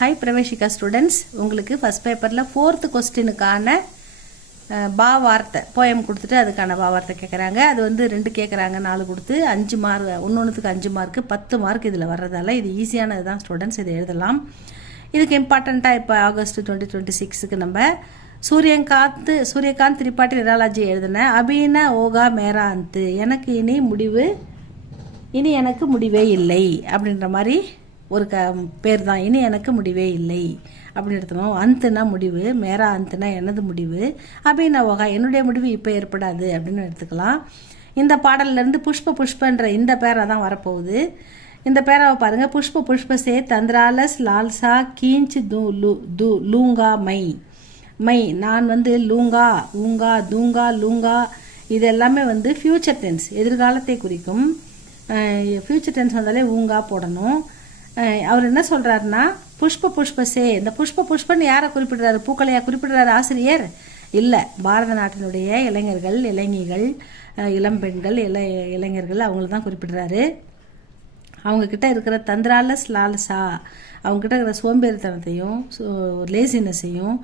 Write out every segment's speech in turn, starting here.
Hi Praveshika students, உங்களுக்கு first பேப்பரில் 4th கொஸ்டினுக்கான வார்த்தை போயம் கொடுத்துட்டு அதுக்கான வார்த்தை கேட்குறாங்க. அது வந்து 2 கேட்குறாங்க, 4 கொடுத்து 5 மார்க், ஒன்றுக்கு 5 மார்க்கு 10 மார்க் இதில் வர்றதால இது ஈஸியானது தான் ஸ்டூடெண்ட்ஸ், இதை எழுதலாம். இதுக்கு இம்பார்ட்டண்ட்டாக இப்போ ஆகஸ்ட் 2026க்கு நம்ம சூரியகாந்த் திரிபாட்டி நிராலாஜி எழுதின அபீன ஓகா மேரா அந்து, எனக்கு இனி எனக்கு முடிவே இல்லை அப்படின்ற மாதிரி ஒரு பேர் தான். இனி எனக்கு முடிவே இல்லை அப்படின்னு எடுத்துக்கணும். அந்துனா முடிவு, மேரா அந்துனா எனது முடிவு, அபீன ஓகா என்னுடைய முடிவு இப்போ ஏற்படாது அப்படின்னு எடுத்துக்கலாம். இந்த பாடல்லேருந்து புஷ்பன்ற இந்த பேரை தான் வரப்போகுது. இந்த பேராவை பாருங்கள். புஷ்பசே தந்திராலஸ் லால்சா கீஞ்ச் லூங்கா மை நான் வந்து லூங்கா ஊங்கா தூங்கா லூங்கா இது எல்லாமே வந்து ஃப்யூச்சர் டென்ஸ், எதிர்காலத்தை குறிக்கும். ஃப்யூச்சர் டென்ஸ் வந்தாலே ஊங்கா போடணும். அவர் என்ன சொல்கிறாருன்னா புஷ்பசே, இந்த புஷ்பன்னு யாரை குறிப்பிடுறாரு? பூக்களையா குறிப்பிடுறாரு ஆசிரியர்? இல்லை, பாரத நாட்டினுடைய இளைஞர்கள், இளைஞிகள், இளம்பெண்கள், இளைஞர்கள் அவங்கள தான் குறிப்பிடுறாரு. அவங்கக்கிட்ட இருக்கிற தந்திராலஸ் லாலசா, அவங்ககிட்ட இருக்கிற சோம்பேறித்தனத்தையும் லேசினஸையும்,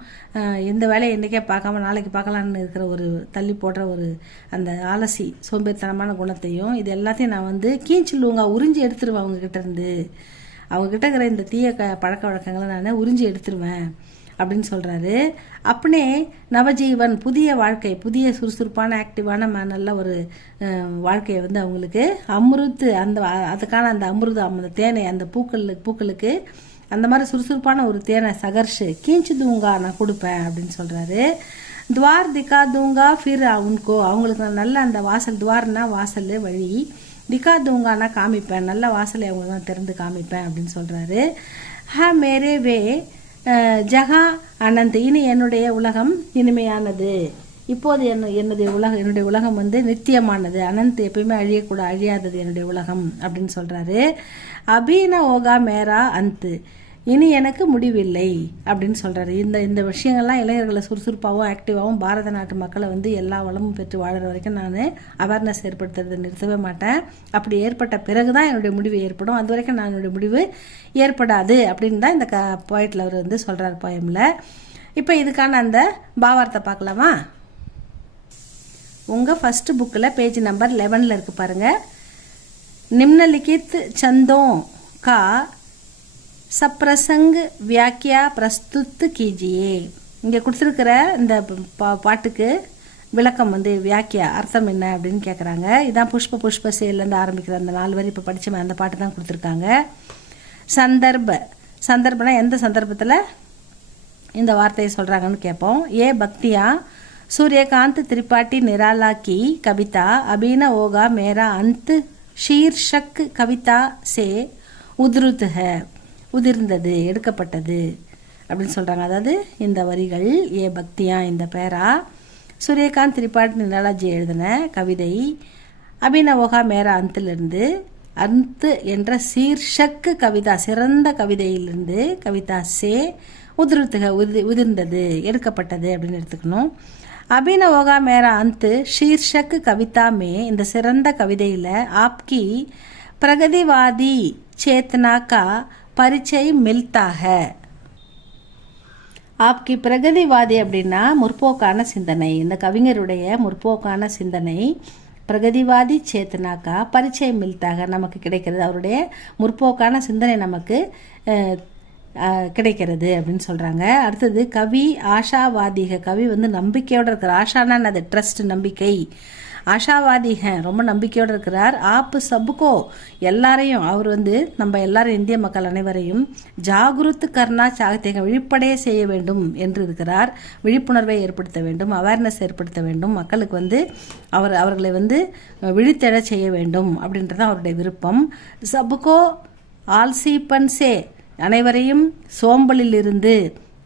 இந்த வேலையை இன்றைக்கே பார்க்காம நாளைக்கு பார்க்கலான்னு இருக்கிற ஒரு தள்ளி போடுற ஒரு அந்த ஆலசி சோம்பேறித்தனமான குணத்தையும், இது எல்லாத்தையும் நான் வந்து கீஞ்சிலுங்க உறிஞ்சி எடுத்துருவேன். அவங்கக்கிட்ட இருக்கிற இந்த தீய பழக்க வழக்கங்களை நான் உறிஞ்சி எடுத்துருவேன் அப்படின்னு சொல்கிறாரு. அப்படின்னே நவஜீவன், புதிய வாழ்க்கை, புதிய சுறுசுறுப்பான ஆக்டிவான நல்ல ஒரு வாழ்க்கையை வந்து அவங்களுக்கு அமிர்து, அதுக்கான அந்த அமிர்தம், அந்த தேனை, அந்த பூக்களுக்கு அந்த மாதிரி சுறுசுறுப்பான ஒரு தேனை சகர்ஷு கீஞ்சு தூங்கா நான் கொடுப்பேன் அப்படின்னு சொல்கிறாரு. துவார் திக்கா தூங்கா ஃபிர் உன்கோ, அவங்களுக்கு நல்ல அந்த வாசல், துவார்னா வாசல் வழி, திக்கா தூங்கானா காமிப்பேன், நல்ல வாசலை அவங்க தான் திறந்து காமிப்பேன் அப்படின்னு சொல்கிறாரு. மேரே வே ஜஹா அனந்த், இனி என்னுடைய உலகம் இனிமையானது, இப்போது என்னுடைய உலகம் வந்து நித்தியமானது, அனந்த் எப்பயுமே அழியாதது என்னுடைய உலகம் அப்படின்னு சொல்கிறாரு. அபீன ஓகா மேரா அந்த், இனி எனக்கு முடிவில்லை அப்படின்னு சொல்கிறாரு. இந்த விஷயங்கள்லாம் இளைஞர்களை சுறுசுறுப்பாகவும் ஆக்டிவாகவும் பாரத நாட்டு மக்களை வந்து எல்லா வளமும் பெற்று வாழற வரைக்கும் நான் அவேர்னஸ் ஏற்படுத்துறது நிறுத்தவே மாட்டேன். அப்படி ஏற்பட்ட பிறகு தான் என்னுடைய முடிவு ஏற்படும், அது வரைக்கும் நான் என்னுடைய முடிவு ஏற்படாது அப்படின்னு தான் இந்த போய்ட்டில் அவர் வந்து சொல்கிறார் போயமில். இப்போ இதுக்கான அந்த பாவார்த்தை பார்க்கலாமா? உங்கள் ஃபஸ்ட்டு புக்கில் பேஜ் நம்பர் 11 இருக்குது பாருங்கள். நிம்னலிகித் சந்தோ கா சப்ரசங் வியாக்கியா பிரஸ்துத் கீஜியே, இங்கே கொடுத்துருக்கிற இந்த பாட்டுக்கு விளக்கம் வந்து வியாக்கியா அர்த்தம் என்ன அப்படின்னு கேட்குறாங்க. இதான் புஷ்பசேலேருந்து ஆரம்பிக்கிற அந்த 4 வரி இப்போ படித்த அந்த பாட்டு தான் கொடுத்துருக்காங்க. சந்தர்ப்பனா எந்த சந்தர்ப்பத்தில் இந்த வார்த்தையை சொல்கிறாங்கன்னு கேட்போம். பக்தியா சூரியகாந்த் திரிபாட்டி நிராலா கி கவிதா அபீன ஓகா மேரா அந்த் ஷீர்ஷக் கவிதா சே உதிருத் ஹை, உதிர்ந்தது, எடுக்கப்பட்டது அப்படின்னு சொல்கிறாங்க. அதாவது இந்த வரிகள் பக்தியா இந்த பேரா சூரியகாந்த் திரிபாட்டி நிராலாஜி எழுதின கவிதை அபீன ஓகா மேரா அந்திலிருந்து, அந்த் என்ற சீர்ஷக்கு கவிதா சிறந்த கவிதையிலிருந்து, கவிதா சே உதிருத்துக உதிர்ந்தது, எடுக்கப்பட்டது அப்படின்னு எடுத்துக்கணும். அபீன ஓகா மேரா அந்த் ஷீர்ஷக் கவிதா மே, இந்த சிறந்த கவிதையில் ஆப்கி பிரகதிவாதி சேத்தனா கா பரிச்சை மில்தா ஹை. ஆப்கி பிரகதிவாதி அப்படின்னா முற்போக்கான சிந்தனை, இந்த கவிஞருடைய முற்போக்கான சிந்தனை பிரகதிவாதி சேத்தனாக்கா பரிச்சை மில்தாக நமக்கு கிடைக்கிறது, அவருடைய முற்போக்கான சிந்தனை நமக்கு கிடைக்கிறது அப்படின்னு சொல்கிறாங்க. அடுத்தது கவி ஆஷாவாதிக, கவி வந்து நம்பிக்கையோடு இருக்கிறார். ஆஷானா அது ட்ரஸ்ட், நம்பிக்கை. ஆஷாவாதிக ரொம்ப நம்பிக்கையோடு இருக்கிறார். ஆப்பு சபுக்கோ எல்லாரையும், அவர் வந்து நம்ம எல்லாரும் இந்திய மக்கள் அனைவரையும் ஜாகுருத்து கர்ணா சாகத்தேக விழிப்படைய செய்ய வேண்டும் என்று இருக்கிறார். விழிப்புணர்வை ஏற்படுத்த வேண்டும், அவேர்னஸ் ஏற்படுத்த வேண்டும், மக்களுக்கு வந்து அவர்களை வந்து விழித்தெழ செய்ய வேண்டும் அப்படின்றது அவருடைய விருப்பம். சபுக்கோ ஆல்சி பன்சே, அனைவரையும் சோம்பலில் இருந்து,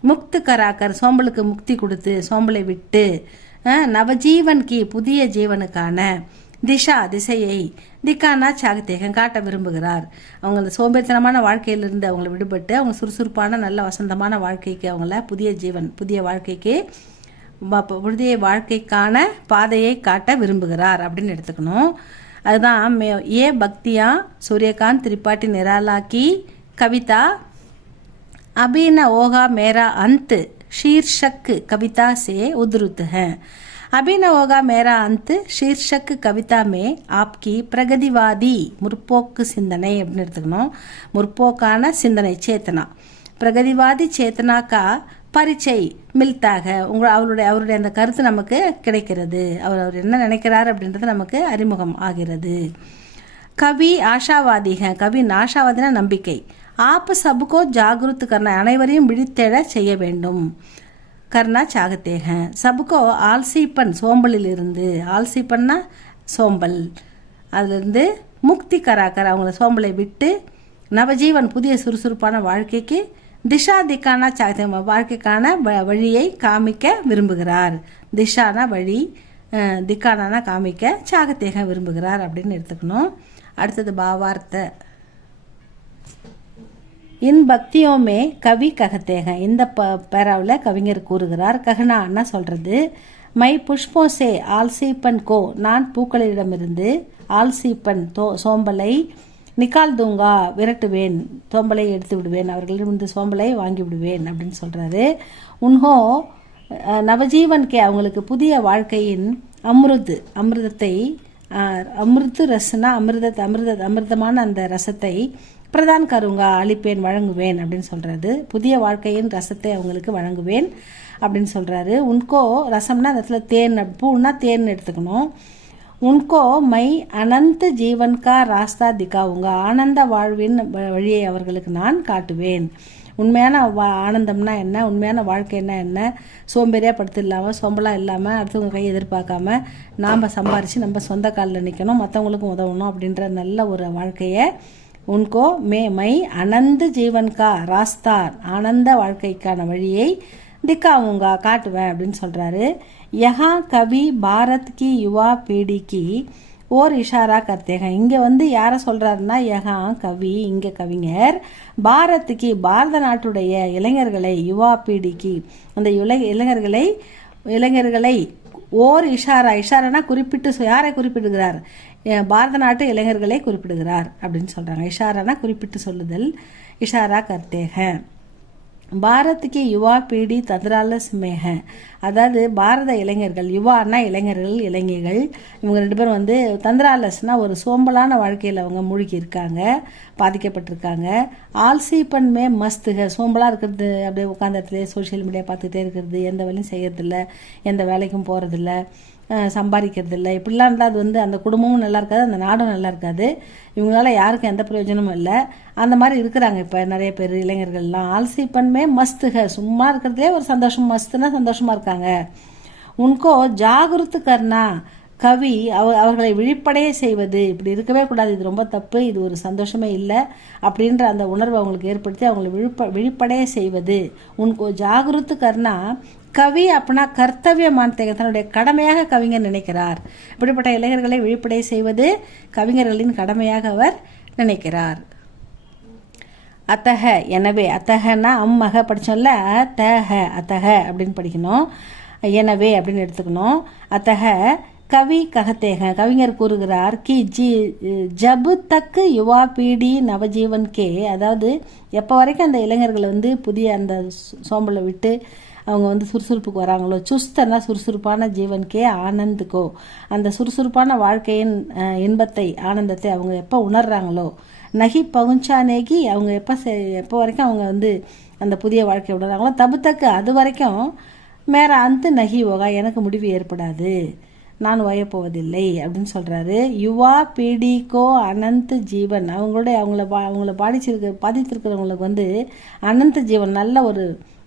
முக்து கராக்கர் சோம்பலுக்கு முக்தி கொடுத்து, சோம்பலை விட்டு, நவஜீவன் கி புதிய ஜீவனுக்கான திசையை, திக்கானா சாகத்தேகம் காட்ட விரும்புகிறார். அவங்க அந்த சோம்பேறித்தனமான வாழ்க்கையிலிருந்து அவங்களை விடுபட்டு அவங்க சுறுசுறுப்பான நல்ல வசந்தமான வாழ்க்கைக்கு, அவங்கள புதிய வாழ்க்கைக்கான பாதையை காட்ட விரும்புகிறார் அப்படின்னு எடுத்துக்கணும். அதுதான் பக்தியா சூரியகாந்த் திரிபாட்டி நிராலா கி கவிதா अभी न होगा मेरा अंत शीर्षक कविता से उद्धृत है। अभी न होगा मेरा अंत शीर्षक कविता में आपकी प्रगतिवादी முற்போக்கு சிந்தனை அப்படின்னு எடுத்துக்கணும். முற்போக்கான சிந்தனை சேத்தனா, பிரகதிவாதி சேத்தனா கா பரிச்சை மில்தாக அவருடைய அந்த கருத்து நமக்கு கிடைக்கிறது. அவர் என்ன நினைக்கிறார் அப்படின்றது நமக்கு அறிமுகம் ஆகிறது. கவி ஆஷாவாதி கவி ஆஷாவாதினா நம்பிக்கை. ஆப் சபுக்கோ ஜாகிருத் கர்னா அனைவரையும் விழித்தெழ செய்ய வேண்டும். கர்னா சாகத்தே சபுக்கோ ஆல்சீப்பன் சோம்பலிலிருந்து, ஆல்சீப்பன்னா சோம்பல், அதிலிருந்து முக்தி கராக்கர் அவங்கள சோம்பலை விட்டு நவஜீவன் புதிய சுறுசுறுப்பான வாழ்க்கைக்கு திஷா திக்கானா சாகத்தே வாழ்க்கைக்கான வழியை காமிக்க விரும்புகிறார். திஷானா வழி, திக்கானா காமிக்க, சாகத்தேக விரும்புகிறார் அப்படின்னு எடுத்துக்கணும். அடுத்தது பாவார்த்த. இன் பக்தியோமே கவி ககத்தேக இந்த பேராவில் கவிஞர் கூறுகிறார். ககனான்னா சொல்றது. மை புஷ்போசே ஆல்சீப்பன் கோ நான் பூக்களிடமிருந்து ஆல்சீப்பன் சோம்பலை நிக்கால் தூங்கா விரட்டுவேன், சோம்பலை எடுத்து விடுவேன், அவர்களிடமிருந்து சோம்பலை வாங்கி விடுவேன் அப்படின்னு சொல்றாரு. உன்ஹோ நவஜீவன் கே அவங்களுக்கு புதிய வாழ்க்கையின் அமிர்தத்தை அமிர்து ரசனா அமிர்தமான அந்த ரசத்தை பிரதான் கருங்கா அளிப்பேன், வழங்குவேன் அப்படின்னு சொல்றாரு. புதிய வாழ்க்கையின் ரசத்தை அவங்களுக்கு வழங்குவேன் அப்படின்னு சொல்றாரு. உன்கோ ரசம்னா அந்த இடத்துல தேன், பூன்னா தேன் எடுத்துக்கணும். உன்கோ மை அனந்த ஜீவன்கா ராஸ்தா திகாவுங்க ஆனந்த வாழ்வின் வழியை அவர்களுக்கு நான் காட்டுவேன். உண்மையான ஆனந்தம்னா என்ன, உண்மையான வாழ்க்கைன்னா என்ன, சோம்பேறியாக படுத்து இல்லாமல் சோம்பலாக இல்லாமல் அடுத்தவங்க கையை எதிர்பார்க்காம நாம் சம்பாரித்து நம்ம சொந்த காலில் நிற்கணும், மற்றவங்களுக்கும் உதவணும் அப்படின்ற நல்ல ஒரு வாழ்க்கையை உன்கோ மை அனந்த ஜீவன்கா ராஸ்தா ஆனந்த வாழ்க்கைக்கான வழியை திக்காவுங்க காட்டுவேன் அப்படின்னு சொல்கிறாரு. யஹா கவி பாரத் கி யுவா பீடிக்கு ஓர் இஷாரா கர்த்தேக இங்கே யாரை சொல்கிறாருன்னா யஹா கவி, இங்கே கவிஞர் பாரத்துக்கு பாரத நாட்டுடைய இளைஞர்களை, யுவா பீடிக்கு அந்த இளைஞர்களை ஓர் இஷாரானா குறிப்பிட்டு யாரை குறிப்பிடுகிறார், பாரத நாட்டு இளைஞர்களை குறிப்பிடுகிறார் அப்படின்னு சொல்கிறாங்க. இஷாரானா குறிப்பிட்டு சொல்லுதல், இஷாரா கர்த்தேக. பாரத்துக்கு யுவா பீடி தத்ராலஸ் மேக அதாவது பாரத இளைஞர்கள், யுவானா இளைஞர்கள் இளைஞர்கள், இவங்க ரெண்டு பேரும் தந்திராலஸ்னா ஒரு சோம்பலான வாழ்க்கையில் அவங்க மூழ்கி இருக்காங்க, பாதிக்கப்பட்டிருக்காங்க. ஆல்சீப்பன் மே மஸ்துக சோம்பலாக இருக்கிறது, அப்படியே உட்காந்த இடத்துல சோஷியல் மீடியா பார்த்துக்கிட்டே இருக்கிறது, எந்த வேலையும் செய்யறதில்ல, எந்த வேலைக்கும் போகிறதில்ல, சம்பாதிக்கிறது இல்லை, இப்படிலாம் இருந்தால் அந்த குடும்பமும் நல்லா இருக்காது, அந்த நாடும் நல்லா இருக்காது, இவங்களால யாருக்கும் எந்த பிரயோஜனமும் இல்லை. அந்த மாதிரி இருக்கிறாங்க இப்போ நிறைய பேர் இளைஞர்கள்லாம். ஆல்சீப்பன்மே மஸ்துக சும்மா இருக்கிறதுலே ஒரு சந்தோஷம், மஸ்துன்னா சந்தோஷமா இருக்காங்க. உன்கோ ஜாகிருத்து கர்னா கவி அவர்களை விழிப்படைய செய்வது, இப்படி இருக்கவே கூடாது, இது ரொம்ப தப்பு, இது ஒரு சந்தோஷமே இல்லை அப்படின்ற அந்த உணர்வை அவங்களுக்கு ஏற்படுத்தி அவங்களை விழிப்படைய செய்வது. உன்கோ ஜாகிருத்து கர்னா கவி அப்படின்னா கர்த்தவியமானத்தை தன்னுடைய கடமையாக கவிஞர் நினைக்கிறார். இப்படிப்பட்ட இளைஞர்களை விழிப்படைய செய்வது கவிஞர்களின் கடமையாக அவர் நினைக்கிறார். அத்தக எனவே, அத்தகன்னா அம்மக படிச்சோம்ல, அத்தக அத்தக அப்படின்னு படிக்கணும், எனவே அப்படின்னு எடுத்துக்கணும். அத்தக கவி ககத்தேக கவிஞர் கூறுகிறார் கி ஜபு தக்கு யுவா பீடி நவஜீவன் கே அதாவது எப்போ வரைக்கும் அந்த இளைஞர்களை புதிய அந்த சோம்பலை விட்டு அவங்க சுறுசுறுப்புக்கு வராங்களோ, சுஸ்தனா சுறுசுறுப்பான ஜீவன்கே ஆனந்துக்கோ அந்த சுறுசுறுப்பான வாழ்க்கையின் இன்பத்தை ஆனந்தத்தை அவங்க எப்போ உணர்றாங்களோ, நகி பகுஞ்சானேகி அவங்க எப்போ வரைக்கும் அவங்க அந்த புதிய வாழ்க்கையை உணர்றாங்களோ, தபுத்தக்கு அது வரைக்கும் மேற அந்த நகி யோகா எனக்கு முடிவு ஏற்படாது, நான் ஓயப்போவதில்லை அப்படின்னு சொல்றாரு. யுவா பீடிக்கோ அனந்த ஜீவன் அவங்கள பாதித்திருக்கிறவங்களுக்கு அனந்த ஜீவன் நல்ல ஒரு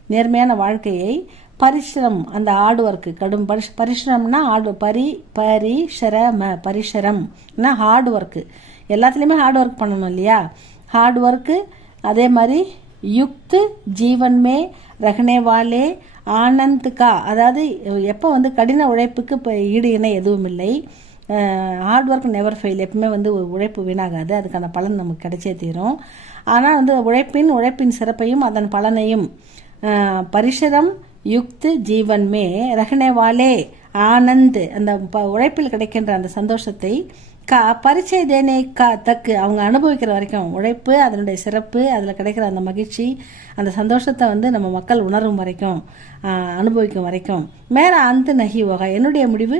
நேர்மையான வாழ்க்கையை பரிசிரம் அந்த ஹார்ட் ஒர்க்கு கடும் பரிசிரம்னா பரிசரம்னா ஹார்ட் ஒர்க்கு, எல்லாத்துலேயுமே ஹார்ட் ஒர்க் பண்ணணும் இல்லையா, ஹார்ட் ஒர்க்கு. அதே மாதிரி யுக்து ஜீவன்மே ரகனேவாலே ஆனந்த்கா அதாவது எப்போ கடின உழைப்புக்கு இப்போ ஈடு இணை எதுவும் இல்லை. ஹார்ட் ஒர்க் நெவர் ஃபெயில், எப்பவுமே உழைப்பு வீணாகாது, அதுக்கான பலன் நமக்கு கிடைச்சே தீரும். ஆனால் உழைப்பின் சிறப்பையும் அதன் பலனையும் பரிசரம் யுக்து ஜீவன்மே ரஹனேவாலே ஆனந்த் அந்த உழைப்பில் கிடைக்கின்ற அந்த சந்தோஷத்தை பரிச்சை தேனே தக்கு அவங்க அனுபவிக்கிற வரைக்கும் உழைப்பு அதனுடைய சிறப்பு அதில் கிடைக்கிற அந்த மகிழ்ச்சி அந்த சந்தோஷத்தை வந்து நம்ம மக்கள் உணரும் வரைக்கும் அனுபவிக்கும் வரைக்கும் மேரா அந்த நகி ஓகா என்னுடைய முடிவு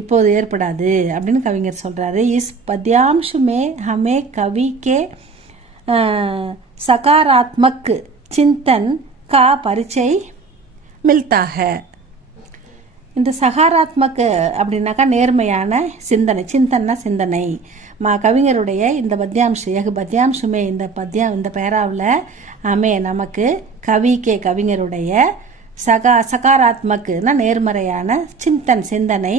இப்போது ஏற்படாது அப்படின்னு கவிஞர் சொல்கிறாரு. இஸ் பத்யாம்ஷு மே ஹமே கவி கே சகாராத்மக் சிந்தன் கா பரிச்சை மில்தாக. இந்த சகாராத்மக் அப்படின்னாக்கா நேர்மையான சிந்தனை, சிந்தன்னா சிந்தனை. கவிஞருடைய இந்த பத்யாம்சுமே இந்த பேராவில் அமே நமக்கு கவிஞருடைய சகாராத்மக்குன்னா நேர்மறையான சிந்தனை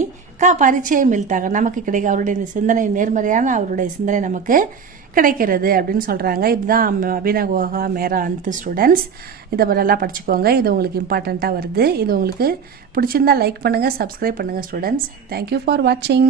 பரிச்சயம் மில்தாக நமக்கு கிடைக்கும். அவருடைய சிந்தனை நேர்மறையான அவருடைய சிந்தனை நமக்கு கிடைக்கிறது அப்படின்னு சொல்கிறாங்க. இதுதான் அபினவ் ஓகா மேரா அந்த் ஸ்டூடெண்ட்ஸ். இதை நல்லா படிச்சுக்கோங்க. இது உங்களுக்கு இம்பார்ட்டண்ட்டாக வருது. இது உங்களுக்கு பிடிச்சிருந்தா லைக் பண்ணுங்கள், சப்ஸ்கிரைப் பண்ணுங்கள் ஸ்டூடெண்ட்ஸ். தேங்க்யூ ஃபார் வாட்சிங்.